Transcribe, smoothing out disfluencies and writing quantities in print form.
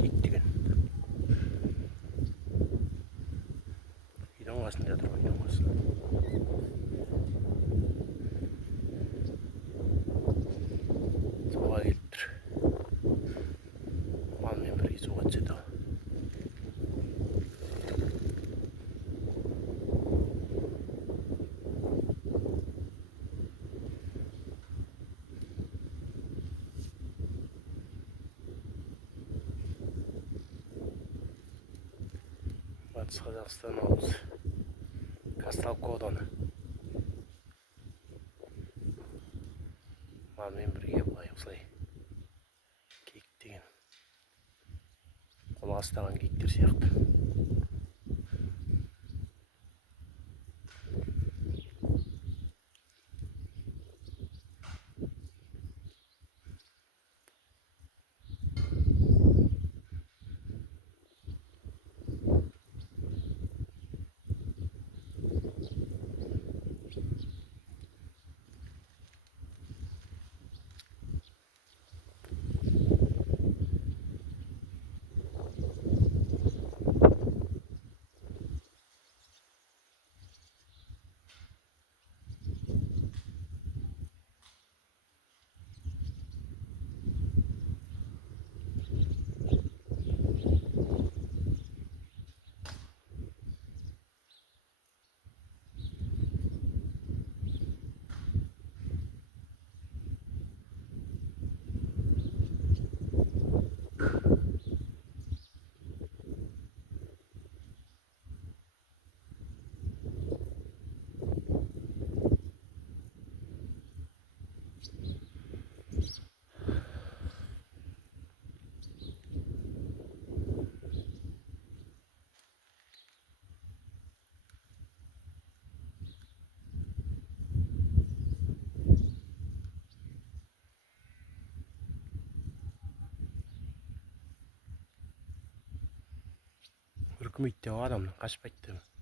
Киттеген. Үйдің қасында жатыр, үйдің қасында. Суға келіп тұр. Малмен бірге суға түседі. Батыс Қазақстан облысы Казталовка ауданы. Малмен бірге былай осылай киіктеген. Қолға ұстаған киіктер сияқты. Үркімейді деп адамның қашпайды деп.